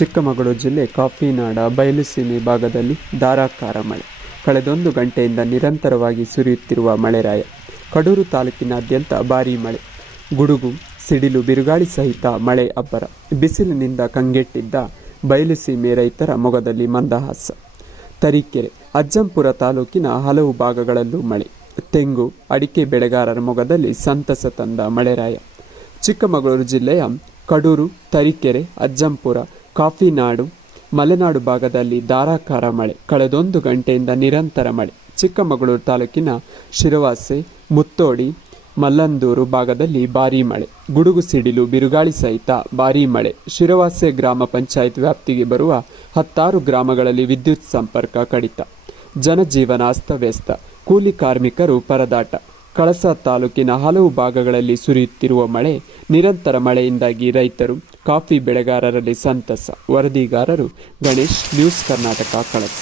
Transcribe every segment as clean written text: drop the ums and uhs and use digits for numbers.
ಚಿಕ್ಕಮಗಳೂರು ಜಿಲ್ಲೆ ಕಾಫಿನಾಡ ಬಯಲುಸೀಮೆ ಭಾಗದಲ್ಲಿ ಧಾರಾಕಾರ ಮಳೆ. ಕಳೆದೊಂದು ಗಂಟೆಯಿಂದ ನಿರಂತರವಾಗಿ ಸುರಿಯುತ್ತಿರುವ ಮಳೆರಾಯ. ಕಡೂರು ತಾಲೂಕಿನಾದ್ಯಂತ ಭಾರೀ ಮಳೆ. ಗುಡುಗು, ಸಿಡಿಲು, ಬಿರುಗಾಳಿ ಸಹಿತ ಮಳೆ ಅಬ್ಬರ. ಬಿಸಿಲಿನಿಂದ ಕಂಗೆಟ್ಟಿದ್ದ ಬಯಲುಸೀಮೆ ರೈತರ ಮೊಗದಲ್ಲಿ ಮಂದಹಾಸ. ತರೀಕೆರೆ, ಅಜ್ಜಂಪುರ ತಾಲೂಕಿನ ಹಲವು ಭಾಗಗಳಲ್ಲೂ ಮಳೆ. ತೆಂಗು, ಅಡಿಕೆ ಬೆಳೆಗಾರರ ಮೊಗದಲ್ಲಿ ಸಂತಸ ತಂದ ಮಳೆರಾಯ. ಚಿಕ್ಕಮಗಳೂರು ಜಿಲ್ಲೆಯ ಕಡೂರು, ತರೀಕೆರೆ, ಅಜ್ಜಂಪುರ, ಕಾಫಿನಾಡು, ಮಲೆನಾಡು ಭಾಗದಲ್ಲಿ ಧಾರಾಕಾರ ಮಳೆ. ಕಳೆದೊಂದು ಗಂಟೆಯಿಂದ ನಿರಂತರ ಮಳೆ. ಚಿಕ್ಕಮಗಳೂರು ತಾಲೂಕಿನ ಶಿರವಾಸೆ, ಮುತ್ತೋಡಿ, ಮಲ್ಲಂದೂರು ಭಾಗದಲ್ಲಿ ಭಾರೀ ಮಳೆ. ಗುಡುಗು, ಸಿಡಿಲು, ಬಿರುಗಾಳಿ ಸಹಿತ ಭಾರೀ ಮಳೆ. ಶಿರವಾಸೆ ಗ್ರಾಮ ಪಂಚಾಯತ್ ವ್ಯಾಪ್ತಿಗೆ ಬರುವ 10 ಗ್ರಾಮಗಳಲ್ಲಿ ವಿದ್ಯುತ್ ಸಂಪರ್ಕ ಕಡಿತ. ಜನಜೀವನ ಅಸ್ತವ್ಯಸ್ತ. ಕೂಲಿ ಕಾರ್ಮಿಕರು ಪರದಾಟ. ಕಳಸ ತಾಲೂಕಿನ ಹಲವು ಭಾಗಗಳಲ್ಲಿ ಸುರಿಯುತ್ತಿರುವ ಮಳೆ. ನಿರಂತರ ಮಳೆಯಿಂದಾಗಿ ರೈತರು, ಕಾಫಿ ಬೆಳೆಗಾರರಲ್ಲಿ ಸಂತಸ. ವರದಿಗಾರರು ಗಣೇಶ್, ನ್ಯೂಸ್ ಕರ್ನಾಟಕ, ಕಳಸ.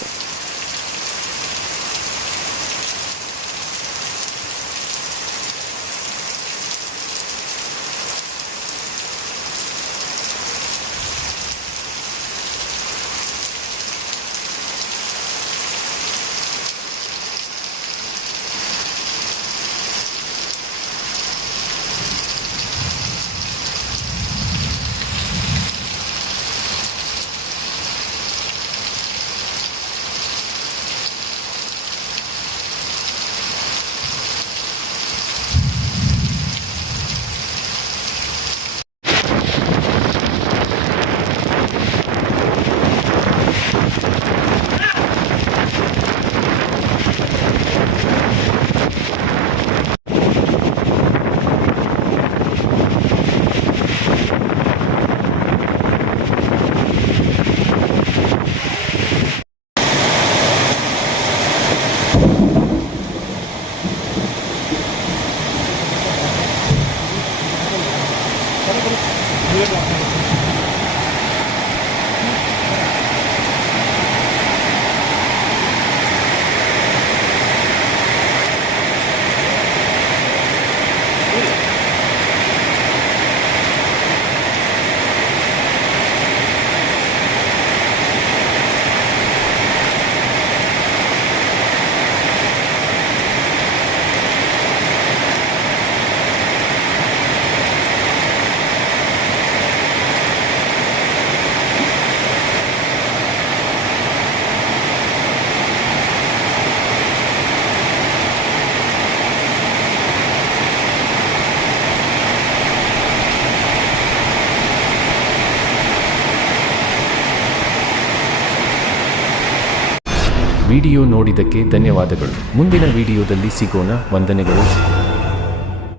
ವಿಡಿಯೋ ನೋಡಿದ್ದಕ್ಕೆ ಧನ್ಯವಾದಗಳು. ಮುಂದಿನ ವಿಡಿಯೋದಲ್ಲಿ ಸಿಗೋಣ. ವಂದನೆಗಳು.